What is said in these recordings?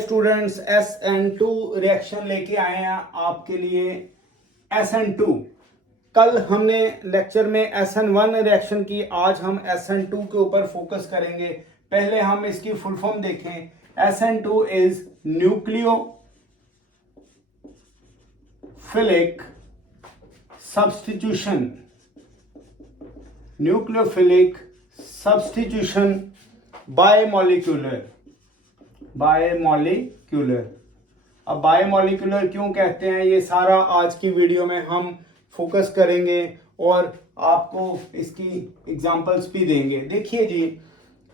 Students SN2 reaction लेके आए हैं आपके लिए। SN2 कल हमने लेक्चर में SN1 रिएक्शन की, आज हम SN2 के ऊपर फोकस करेंगे। पहले हम इसकी फुल फॉर्म देखें। SN2 is nucleophilic substitution, nucleophilic substitution bimolecular. अब बायोमॉलिक्यूलर क्यों कहते हैं, ये सारा आज की वीडियो में हम फोकस करेंगे और आपको इसकी एग्जांपल्स भी देंगे। देखिए जी,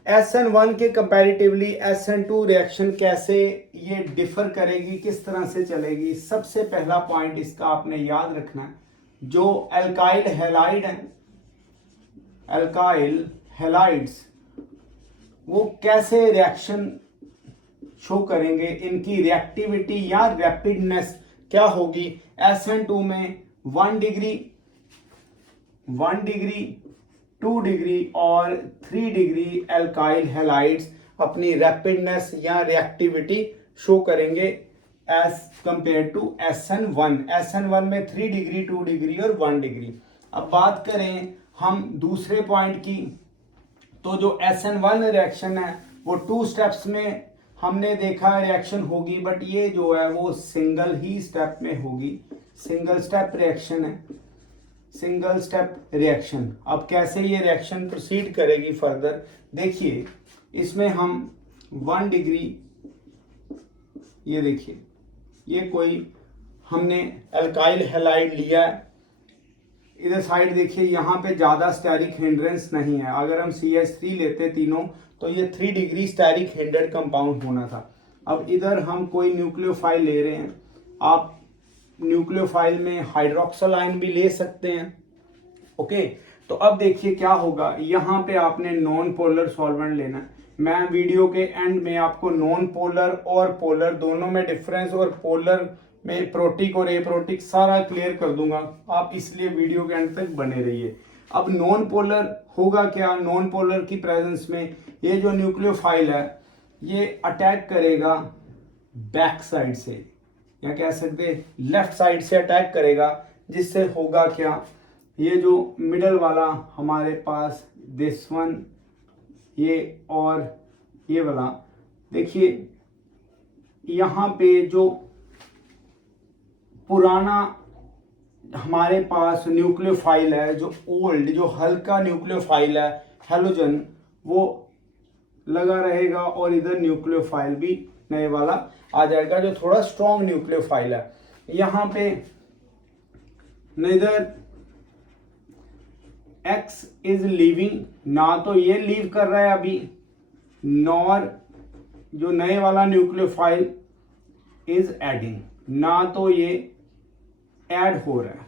SN1 के कंपैरेटिवली SN2 रिएक्शन कैसे ये डिफर करेगी, किस तरह से चलेगी। सबसे पहला पॉइंट इसका आपने याद रखना है, जो एल्काइल हैलाइड हैं, एल्काइल हैलाइड्स वो कैसे रिएक्शन शो करेंगे, इनकी रिएक्टिविटी या रैपिडनेस क्या होगी। SN2 में 1 डिग्री, 2 डिग्री और 3 डिग्री एल्काइल हैलाइड्स अपनी रैपिडनेस या रिएक्टिविटी शो करेंगे as compared to SN1। SN1 में 3 डिग्री, 2 डिग्री और 1 डिग्री। अब बात करें हम दूसरे पॉइंट की, तो जो SN1 रिएक्शन है वो 2 स्टेप्स में हमने देखा रिएक्शन होगी, बट ये जो है वो सिंगल ही स्टेप में होगी। सिंगल स्टेप रिएक्शन है, सिंगल स्टेप रिएक्शन। अब कैसे ये रिएक्शन प्रोसीड करेगी फर्दर, देखिए इसमें हम 1 डिग्री, ये देखिए ये कोई हमने एल्काइल हैलाइड लिया है। इधर साइड देखिए, यहाँ पे ज़्यादा स्टेरिक हिंड्रेंस नहीं है। अगर हम CH3 लेते तीनों तो ये 3 डिग्री स्टेरिक हिंड्रेड कंपाउंड होना था। अब इधर हम कोई न्यूक्लियोफाइल ले रहे हैं, आप न्यूक्लियोफाइल में हाइड्रोक्सिल आयन भी ले सकते हैं। ओके, तो अब देखिए क्या होगा, यहाँ पे आपने नॉन पोलर सॉल्वेंट लेना है। मैं वीडियो के एंड में आपको नॉन पोलर और पोलर दोनों में डिफरेंस और पोलर में प्रोटिक और एप्रोटिक सारा क्लियर कर दूंगा, आप इसलिए वीडियो के एंड तक बने रहिए। अब नॉन पोलर होगा क्या, नॉन पोलर की प्रेजेंस में ये जो न्यूक्लियोफाइल है ये अटैक करेगा बैक साइड से, या कह सकते लेफ्ट साइड से अटैक करेगा, जिससे होगा क्या, ये जो मिडल वाला हमारे पास दिस वन, ये और ये वाला, देखिए यहाँ पे जो पुराना हमारे पास न्यूक्लियोफाइल है, जो ओल्ड जो हल्का न्यूक्लियोफाइल है हेलोजन, वो लगा रहेगा और इधर न्यूक्लियोफाइल भी नए वाला आ जाएगा जो थोड़ा स्ट्रॉन्ग न्यूक्लियोफाइल है। यहाँ पे नेदर X इज लीविंग, ना तो ये लीव कर रहा है अभी, नॉर जो नए वाला न्यूक्लियोफाइल इज एडिंग, ना तो ये ऐड हो रहा है,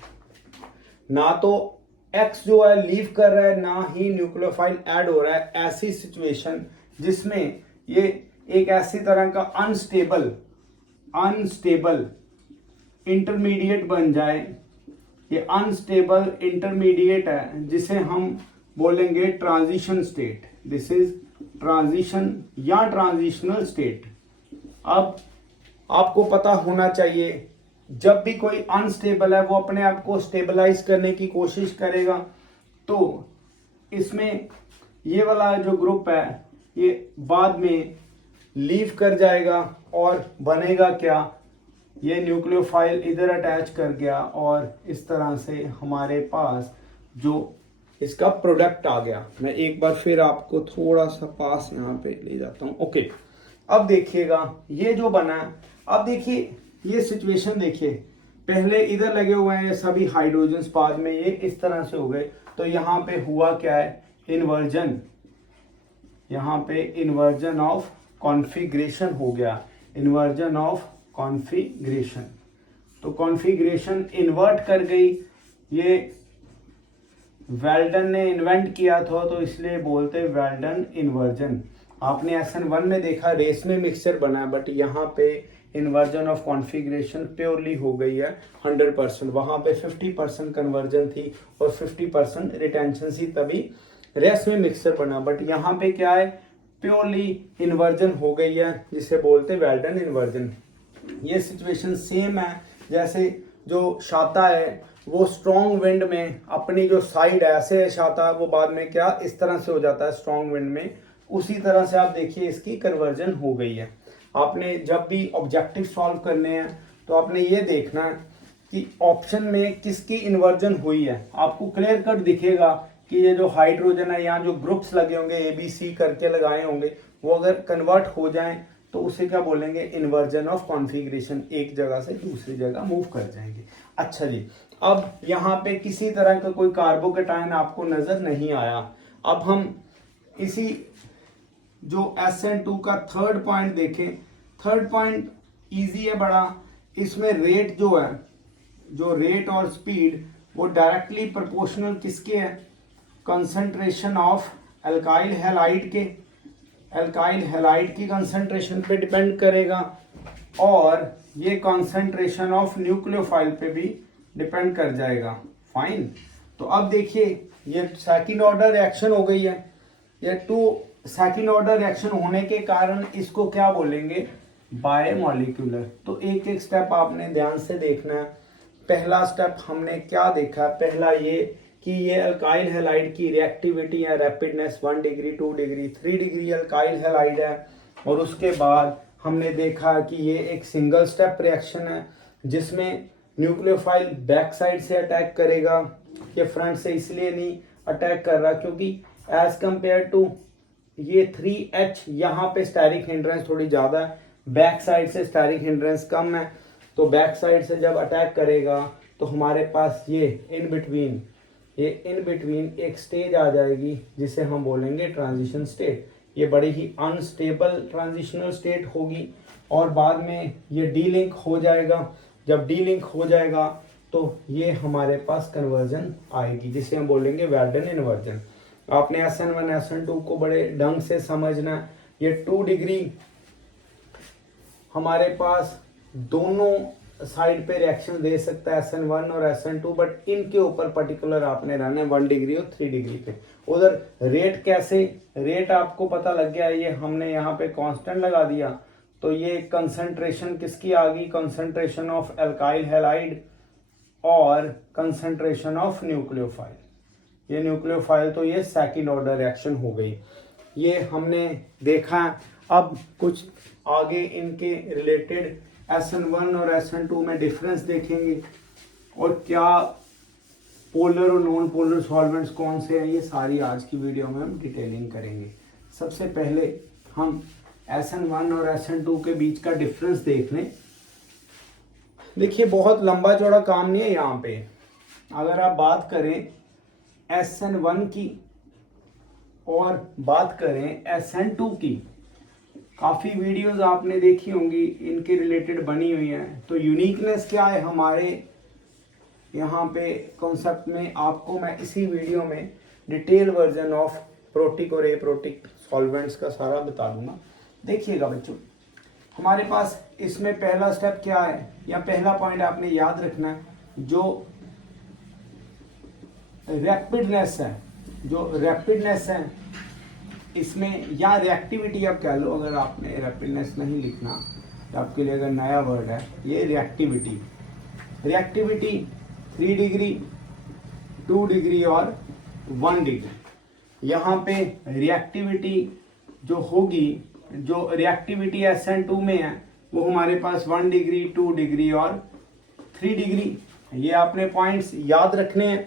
ना तो X जो है लीव कर रहा है, ना ही न्यूक्लियोफाइल ऐड हो रहा है। ऐसी सिचुएशन जिसमें ये एक ऐसी तरह का अनस्टेबल इंटरमीडिएट बन जाए, ये अनस्टेबल इंटरमीडिएट है जिसे हम बोलेंगे transition state. This is transition या ट्रांजिशनल स्टेट। अब आपको पता होना चाहिए, जब भी कोई अनस्टेबल है वो अपने आप को स्टेबलाइज करने की कोशिश करेगा, तो इसमें ये वाला जो ग्रुप है ये बाद में लीव कर जाएगा और बनेगा क्या, ये न्यूक्लियोफाइल इधर अटैच कर गया और इस तरह से हमारे पास जो इसका प्रोडक्ट आ गया। मैं एक बार फिर आपको थोड़ा सा पास यहाँ पे ले जाता हूँ। ओके, अब देखिएगा ये जो बना है, अब देखिए ये सिचुएशन देखिए, पहले इधर लगे हुए हैं सभी हाइड्रोजन्स, बाद में ये इस तरह से हो गए, तो यहाँ पे हुआ क्या है, इन्वर्जन, यहाँ पे इन्वर्जन ऑफ कॉन्फ़िगरेशन हो गया, इन्वर्जन ऑफ कॉन्फ़िगरेशन। तो कॉन्फ़िगरेशन इन्वर्ट कर गई, ये वेल्डन ने इन्वेंट किया था तो इसलिए बोलते वेल्डन इन्वर्जन। आपने SN1 में देखा रेस में मिक्सचर बना, बट यहाँ पे इन्वर्जन ऑफ कॉन्फ़िगरेशन प्योरली हो गई है 100%। वहाँ पे 50% कन्वर्जन थी और 50% रिटेंशन थी, तभी रेस में मिक्सचर बना। बट यहाँ पे क्या है, प्योरली इन्वर्जन हो गई है, जिसे बोलते वेल्डन इन्वर्जन। ये सिचुएशन सेम है जैसे जो शाता है वो स्ट्रॉन्ग विंड में अपनी जो साइड ऐसे शाता है वो बाद में क्या इस तरह से हो जाता है स्ट्रॉन्ग विंड में, उसी तरह से आप देखिए इसकी कन्वर्जन हो गई है। आपने जब भी ऑब्जेक्टिव सॉल्व करने हैं तो आपने ये देखना है कि ऑप्शन में किसकी इन्वर्जन हुई है। आपको क्लियर कट दिखेगा कि ये जो हाइड्रोजन है यहाँ जो ग्रुप्स लगे होंगे ABC करके लगाए होंगे वो अगर कन्वर्ट हो जाएं तो उसे क्या बोलेंगे, इन्वर्जन ऑफ कॉन्फ़िगरेशन, एक जगह से दूसरी जगह मूव कर जाएंगे। अच्छा जी, अब यहाँ पे किसी तरह का कोई कार्बोकेटायन आपको नजर नहीं आया। अब हम इसी जो SN2 का थर्ड पॉइंट देखें। थर्ड पॉइंट इजी है बड़ा, इसमें रेट जो है, जो रेट और स्पीड वो डायरेक्टली प्रोपोर्शनल किसके है, कंसंट्रेशन ऑफ अल्काइल हैलाइड के, अल्काइल हैलाइड की कंसंट्रेशन पे डिपेंड करेगा और ये कंसंट्रेशन ऑफ न्यूक्लियोफाइल पे भी डिपेंड कर जाएगा। फाइन, तो अब देखिए ये सेकंड ऑर्डर रिएक्शन हो गई है। ये सेकंड ऑर्डर रिएक्शन होने के कारण इसको क्या बोलेंगे, बायोमॉलिक्यूलर। तो एक एक स्टेप आपने ध्यान से देखना है। पहला स्टेप हमने क्या देखा, पहला ये कि ये अल्काइल हैलाइड की रिएक्टिविटी या रैपिडनेस 1 degree 2 degree 3 degree alkyl halide है। और उसके बाद हमने देखा कि ये एक सिंगल स्टेप रिएक्शन है जिसमें न्यूक्लियोफाइल बैक साइड से अटैक करेगा, ये फ्रंट से इसलिए नहीं अटैक कर रहा क्योंकि एज कंपेयर टू ये 3H यहाँ पे स्टेरिक हिंड्रेंस थोड़ी ज़्यादा है, बैक साइड से स्टेरिक हिंड्रेंस कम है। तो बैक साइड से जब अटैक करेगा तो हमारे पास ये इन बिटवीन एक स्टेज आ जाएगी जिसे हम बोलेंगे ट्रांजिशन स्टेट। ये बड़ी ही अनस्टेबल ट्रांजिशनल स्टेट होगी और बाद में ये डीलिंक हो जाएगा। जब डीलिंक हो जाएगा तो ये हमारे पास कन्वर्जन आएगी जिसे हम बोलेंगे वेल्डन इन्वर्जन। आपने SN1 SN2 को बड़े ढंग से समझना। ये 2 डिग्री हमारे पास दोनों साइड पे रिएक्शन दे सकता है SN1 और SN2, बट इनके ऊपर पर्टिकुलर आपने रहना है 1 डिग्री और 3 डिग्री पे। उधर रेट कैसे, रेट आपको पता लग गया, ये हमने यहाँ पे कांस्टेंट लगा दिया तो ये कंसंट्रेशन किसकी आ गई, कंसंट्रेशन ऑफ अल्काइल हैलाइड और कंसंट्रेशन ऑफ न्यूक्लियोफाइल। ये न्यूक्लियोफाइल तो ये सेकंड ऑर्डर रिएक्शन हो गई, ये हमने देखा। अब कुछ आगे इनके रिलेटेड SN1 और SN2 में डिफरेंस देखेंगे और क्या पोलर और नॉन पोलर सॉल्वेंट्स कौन से हैं, ये सारी आज की वीडियो में हम डिटेलिंग करेंगे। सबसे पहले हम SN1 और SN2 के बीच का डिफरेंस देख लें। देखिए बहुत लंबा चौड़ा काम नहीं है यहाँ पे। अगर आप बात करें SN1 की और बात करें SN2 की, काफ़ी वीडियोस आपने देखी होंगी, इनके रिलेटेड बनी हुई हैं। तो यूनिकनेस क्या है हमारे यहाँ पे कॉन्सेप्ट में, आपको मैं इसी वीडियो में डिटेल वर्जन ऑफ प्रोटिक और एप्रोटिक सॉल्वेंट्स का सारा बता दूंगा। देखिएगा बच्चों, हमारे पास इसमें पहला स्टेप क्या है या पहला पॉइंट आपने याद रखना है, जो रैपिडनेस है, जो रैपिडनेस है इसमें या रिएक्टिविटी आप कह लो, अगर आपने रैपिडनेस नहीं लिखना तो आपके लिए अगर नया वर्ड है ये रिएक्टिविटी। रिएक्टिविटी 3 डिग्री 2 डिग्री और 1 डिग्री। यहाँ पे रिएक्टिविटी जो होगी, जो रिएक्टिविटी SN2 में है वो हमारे पास 1 डिग्री 2 डिग्री और 3 डिग्री। ये आपने पॉइंट्स याद रखने हैं।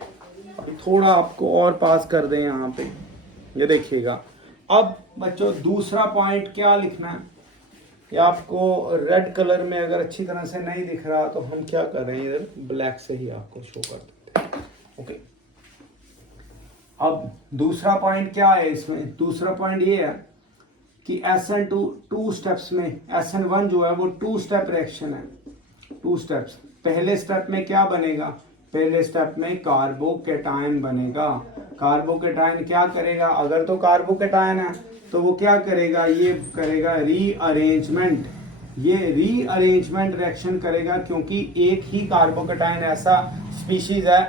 थोड़ा आपको और पास कर दें यहाँ पे, ये देखिएगा। अब बच्चों दूसरा पॉइंट क्या लिखना है, ये आपको रेड कलर में अगर अच्छी तरह से नहीं दिख रहा तो हम क्या कर रहे हैं, इधर ब्लैक से ही आपको शो कर देते हैं। ओके, अब दूसरा पॉइंट क्या है इसमें, दूसरा पॉइंट ये है कि SN2 2 स्टेप्स में, SN1 जो है वो 2 स्टेप रिएक्शन है, 2 स्टेप्स। पहले स्टेप में क्या बनेगा, पहले स्टेप में कार्बोकेटायन बनेगा। कार्बोकेटायन क्या करेगा, अगर तो कार्बोकेटायन है तो वो क्या करेगा, ये करेगा रीअरेंजमेंट। ये रीअरेंजमेंट रिएक्शन करेगा क्योंकि एक ही कार्बोकेटायन ऐसा स्पीशीज है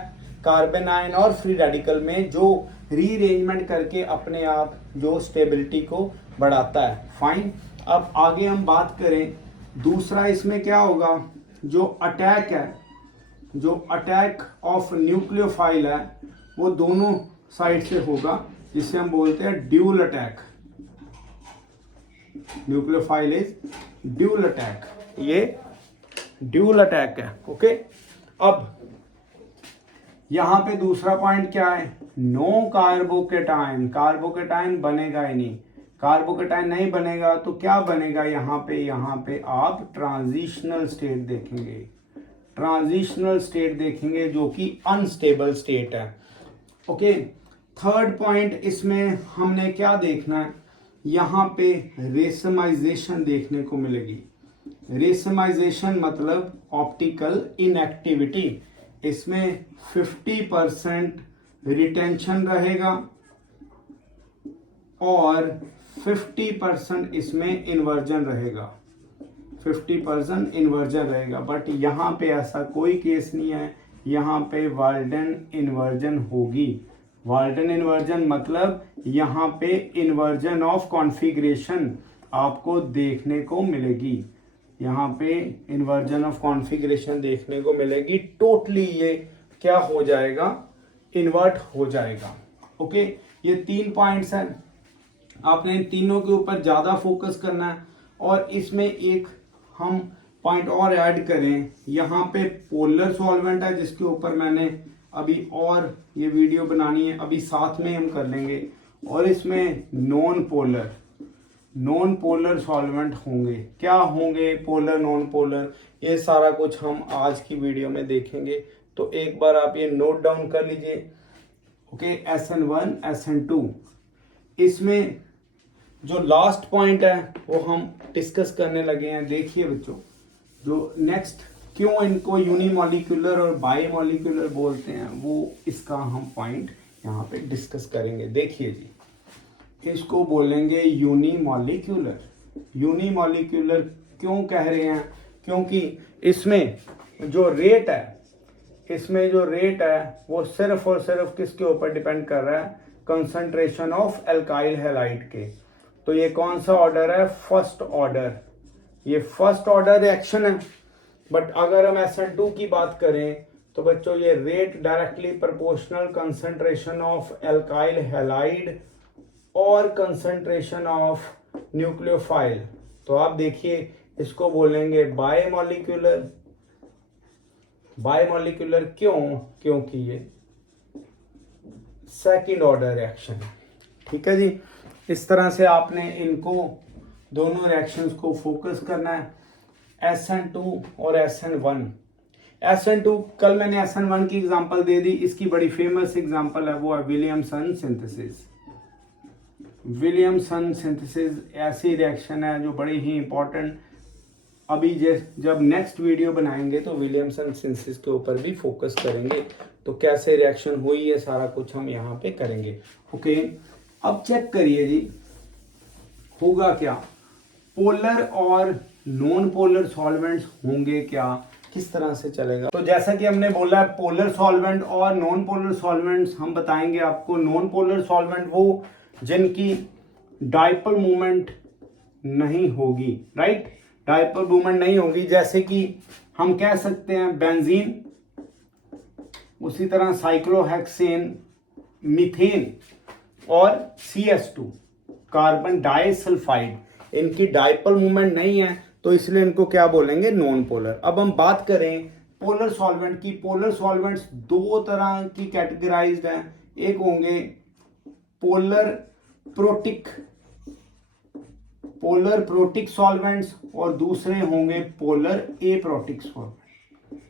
कार्बेनाइन और फ्री रेडिकल में जो रीअरेंजमेंट करके अपने आप जो स्टेबिलिटी को बढ़ाता है। फाइन। अब आगे हम बात करें, दूसरा इसमें क्या होगा, जो अटैक है, जो अटैक ऑफ न्यूक्लियोफाइल है वो दोनों साइड से होगा, जिसे हम बोलते हैं dual attack. Nucleophile is dual attack, ये ड्यूल अटैक है। ओके। अब यहां पे दूसरा पॉइंट क्या है, नो कार्बोकेटाइन। कार्बोकेटाइन बनेगा ही नहीं। कार्बोकेटाइन नहीं बनेगा तो क्या बनेगा, यहाँ पे आप ट्रांजिशनल स्टेट देखेंगे। ट्रांजिशनल स्टेट देखेंगे जो कि अनस्टेबल स्टेट है। ओके। थर्ड पॉइंट इसमें हमने क्या देखना है, यहाँ पे रेसमाइजेशन देखने को मिलेगी। रेसमाइजेशन मतलब ऑप्टिकल इनएक्टिविटी। इसमें 50% रिटेंशन रहेगा और 50% इसमें इन्वर्जन रहेगा। 50% इन्वर्जन रहेगा, बट यहाँ पे ऐसा कोई केस नहीं है। यहाँ पे वाल्डन इन्वर्जन होगी। वाल्डन इन्वर्जन मतलब यहाँ पे इन्वर्जन ऑफ कॉन्फ़िगरेशन आपको देखने को मिलेगी। यहाँ पे इन्वर्जन ऑफ कॉन्फ़िगरेशन देखने को मिलेगी। टोटली ये क्या हो जाएगा, इन्वर्ट हो जाएगा। ओके। ये 3 पॉइंट्स हैं, आपने इन तीनों के ऊपर ज़्यादा फोकस करना है। और इसमें एक हम पॉइंट और ऐड करें, यहाँ पे पोलर सॉल्वेंट है जिसके ऊपर मैंने अभी और ये वीडियो बनानी है, अभी साथ में हम कर लेंगे। और इसमें नॉन पोलर सॉल्वेंट होंगे। क्या होंगे, पोलर, नॉन पोलर, ये सारा कुछ हम आज की वीडियो में देखेंगे। तो एक बार आप ये नोट डाउन कर लीजिए। ओके। SN1 SN2, इसमें जो लास्ट पॉइंट है वो हम डिस्कस करने लगे हैं। देखिए बच्चों, जो नेक्स्ट क्यों इनको यूनिमॉलिक्यूलर और बाईमॉलिक्यूलर बोलते हैं, वो इसका हम पॉइंट यहाँ पे डिस्कस करेंगे। देखिए जी, इसको बोलेंगे यूनिमॉलिक्यूलर। यूनिमॉलिक्यूलर क्यों कह रहे हैं, क्योंकि इसमें जो रेट है वो सिर्फ और सिर्फ किसके ऊपर डिपेंड कर रहा है, कंसंट्रेशन ऑफ एल्काइल हैलाइड के। तो ये कौन सा ऑर्डर है, फर्स्ट ऑर्डर। ये फर्स्ट ऑर्डर रिएक्शन है। बट अगर हम SN2 की बात करें तो बच्चों ये rate directly proportional concentration of alkyl halide और कंसंट्रेशन ऑफ न्यूक्लियोफाइल। तो आप देखिए, इसको बोलेंगे बायमॉलिक्यूलर। बायमॉलिक्यूलर क्यों, क्योंकि ये सेकंड ऑर्डर रिएक्शन है। ठीक है जी। इस तरह से आपने इनको दोनों रिएक्शंस को फोकस करना है, SN2 और SN1। SN2 कल मैंने SN1 की एग्जांपल दे दी, इसकी बड़ी फेमस एग्जांपल है, वो है विलियमसन सिंथेसिस। विलियमसन सिंथेसिस ऐसी रिएक्शन है जो बड़ी ही इंपॉर्टेंट, अभी जब नेक्स्ट वीडियो बनाएंगे तो विलियमसन सिंथेसिस के ऊपर भी फोकस करेंगे। तो कैसे रिएक्शन हुई है सारा कुछ हम यहाँ पे करेंगे। ओके। अब चेक करिए जी, होगा क्या, पोलर और नॉन पोलर सॉल्वेंट्स होंगे क्या, किस तरह से चलेगा। तो जैसा कि हमने बोला है, पोलर सॉल्वेंट और नॉन पोलर सॉल्वेंट्स हम बताएंगे आपको। नॉन पोलर सॉल्वेंट वो जिनकी डाइपोल मूवमेंट नहीं होगी, राइट, डाइपोल मूवमेंट नहीं होगी। जैसे कि हम कह सकते हैं बेंजीन, उसी तरह साइक्लोहेक्सेन, मीथेन और CS2 कार्बन डाइसल्फाइड, इनकी डाइपोल मूवमेंट नहीं है तो इसलिए इनको क्या बोलेंगे, नॉन पोलर। अब हम बात करें पोलर सॉल्वेंट की। पोलर सॉल्वेंट्स दो तरह की कैटेगराइज्ड हैं। एक होंगे पोलर प्रोटिक सॉल्वेंट्स और दूसरे होंगे पोलर एप्रोटिक सॉल्वेंट।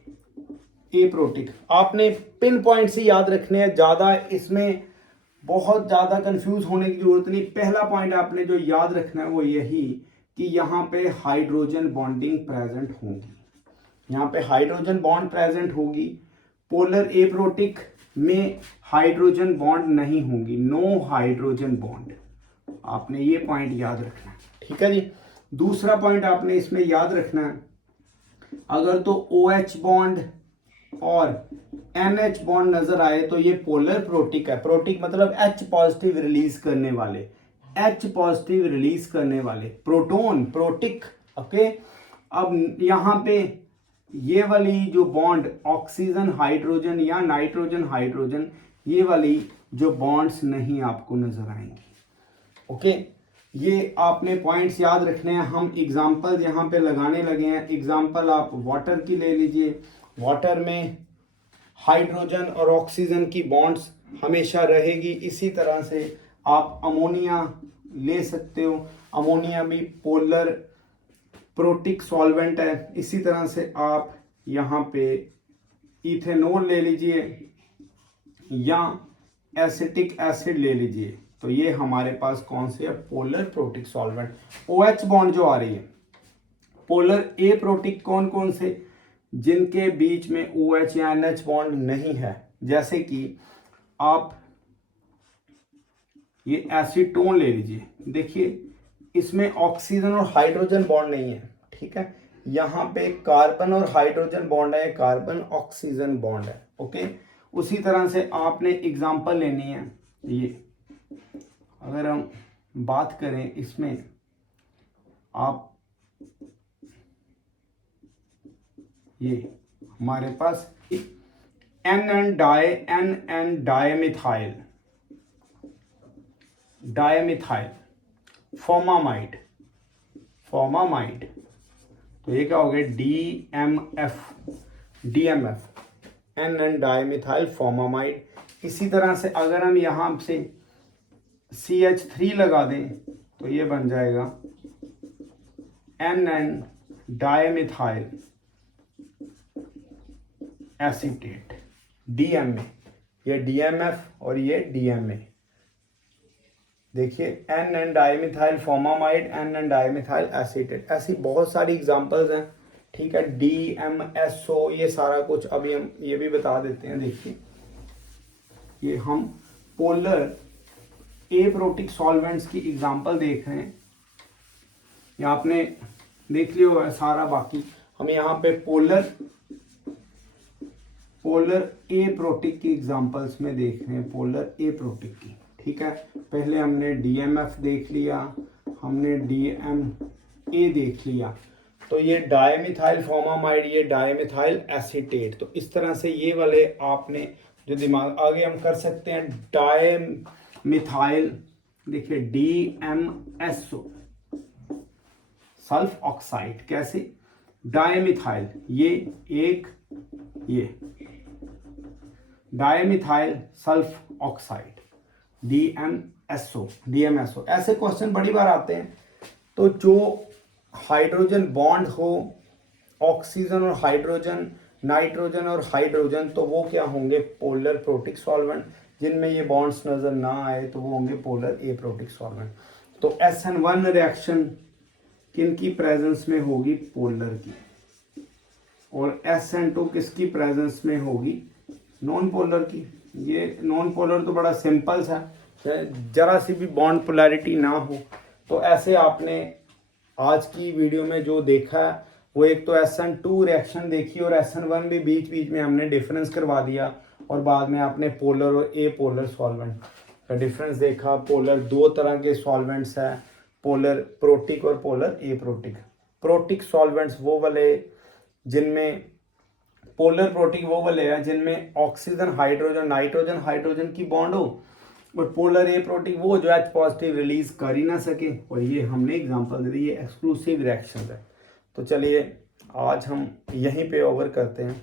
एप्रोटिक आपने पिन पॉइंट से याद रखने हैं, ज्यादा इसमें बहुत ज्यादा कंफ्यूज होने की जरूरत नहीं। पहला पॉइंट आपने जो याद रखना है वो यही कि यहाँ पे हाइड्रोजन बॉन्डिंग प्रेजेंट होगी। यहाँ पे हाइड्रोजन बॉन्ड प्रेजेंट होगी। पोलर एप्रोटिक में हाइड्रोजन बॉन्ड नहीं होगी, नो हाइड्रोजन बॉन्ड। आपने ये पॉइंट याद रखना है। ठीक है जी। दूसरा पॉइंट आपने इसमें याद रखना है, अगर तो OH बॉन्ड और NH बॉन्ड नजर आए तो ये पोलर प्रोटिक है। प्रोटिक मतलब H पॉजिटिव रिलीज करने वाले, H पॉजिटिव रिलीज करने वाले प्रोटोन, प्रोटिक। ओके, अब यहाँ पे ये वाली जो बॉन्ड ऑक्सीजन हाइड्रोजन या नाइट्रोजन हाइड्रोजन, ये वाली जो बॉन्ड्स नहीं आपको नजर आएंगी। ओके, ये आपने पॉइंट्स याद रखने हैं। हम एग्जांपल यहाँ पे लगाने लगे हैं। एग्जांपल आप वाटर की ले लीजिए। वाटर में हाइड्रोजन और ऑक्सीजन की बॉन्ड्स हमेशा रहेगी। इसी तरह से आप अमोनिया ले सकते हो, अमोनिया भी पोलर प्रोटिक सॉल्वेंट है। इसी तरह से आप यहाँ पे इथेनॉल ले लीजिए या एसिटिक एसिड ले लीजिए, तो ये हमारे पास कौन से है, polar protic solvent. OH bond जो आ रही है, पोलर ए प्रोटिक कौन कौन से, जिनके बीच में OH या NH बॉन्ड नहीं है, जैसे कि आप ये एसीटोन ले लीजिए। देखिए इसमें ऑक्सीजन और हाइड्रोजन बॉन्ड नहीं है, ठीक है। यहाँ पे कार्बन और हाइड्रोजन बॉन्ड है, कार्बन ऑक्सीजन बॉन्ड है। ओके, उसी तरह से आपने एग्जांपल लेनी है। ये अगर हम बात करें इसमें, आप ये हमारे पास NN डायमिथाइल, फॉर्मामाइड, तो ये क्या हो गया, DMF, NN डायमिथाइल फॉर्मामाइड। इसी तरह से अगर हम यहाँ से CH3 लगा दें तो ये बन जाएगा NN डायमिथाइल एसीटेट, DMA। ये DMF और ये DMA। देखिए NN dimethyl formamide, NN dimethyl acetate, ऐसी बहुत सारी एग्जांपल्स हैं, ठीक है। DMSO, ये सारा कुछ अभी हम ये भी बता देते हैं। देखिए ये हम पोलर ए प्रोटिक सॉल्वेंट्स की एग्जांपल देख रहे हैं। ये आपने देख लिया होगा सारा। बाकी हम यहाँ पे पोलर ए प्रोटिक की एग्जांपल्स में देख रहे हैं, पोलर ए प्रोटिक की, ठीक है। पहले हमने DMF देख लिया, हमने DMA देख लिया। तो ये डायमिथाइल फॉर्मामाइड, ये डायमिथाइल एसीटेट। तो इस तरह से ये वाले आपने जो दिमाग, आगे हम कर सकते हैं डायमिथाइल। देखिए DMSO सल्फ ऑक्साइड, कैसे, डायमिथाइल, ये एक, ये डायमिथाइल सल्फ ऑक्साइड, DMSO। ऐसे क्वेश्चन बड़ी बार आते हैं। तो जो हाइड्रोजन बॉन्ड हो, ऑक्सीजन और हाइड्रोजन, नाइट्रोजन और हाइड्रोजन, तो वो क्या होंगे, पोलर प्रोटिक सॉल्वेंट। जिनमें ये बॉन्ड्स नजर ना आए तो वो होंगे पोलर ए प्रोटिक सॉल्वेंट। तो SN1 रिएक्शन किनकी प्रेजेंस में होगी, पोलर की, और SN2 किसकी प्रेजेंस में होगी, नॉन पोलर की। ये नॉन पोलर तो बड़ा सिंपल सा, जरा सी भी बॉन्ड पोलैरिटी ना हो। तो ऐसे आपने आज की वीडियो में जो देखा है वो एक तो SN2 रिएक्शन देखी और SN1 भी बीच बीच में हमने डिफरेंस करवा दिया, और बाद में आपने पोलर और ए पोलर सॉल्वेंट का डिफरेंस देखा। पोलर दो तरह के सॉल्वेंट्स हैं, पोलर प्रोटिक और पोलर ए प्रोटिक। प्रोटिक सॉल्वेंट्स वो वाले जिनमें, पोलर प्रोटिक वो वाले हैं जिनमें ऑक्सीजन हाइड्रोजन, नाइट्रोजन हाइड्रोजन की बॉन्ड हो, और पोलर ए प्रोटिक वो जो H पॉजिटिव रिलीज कर ही ना सके। और ये हमने एग्जांपल दे दी, ये एक्सक्लूसिव रिएक्शन है। तो चलिए आज हम यहीं पे ओवर करते हैं।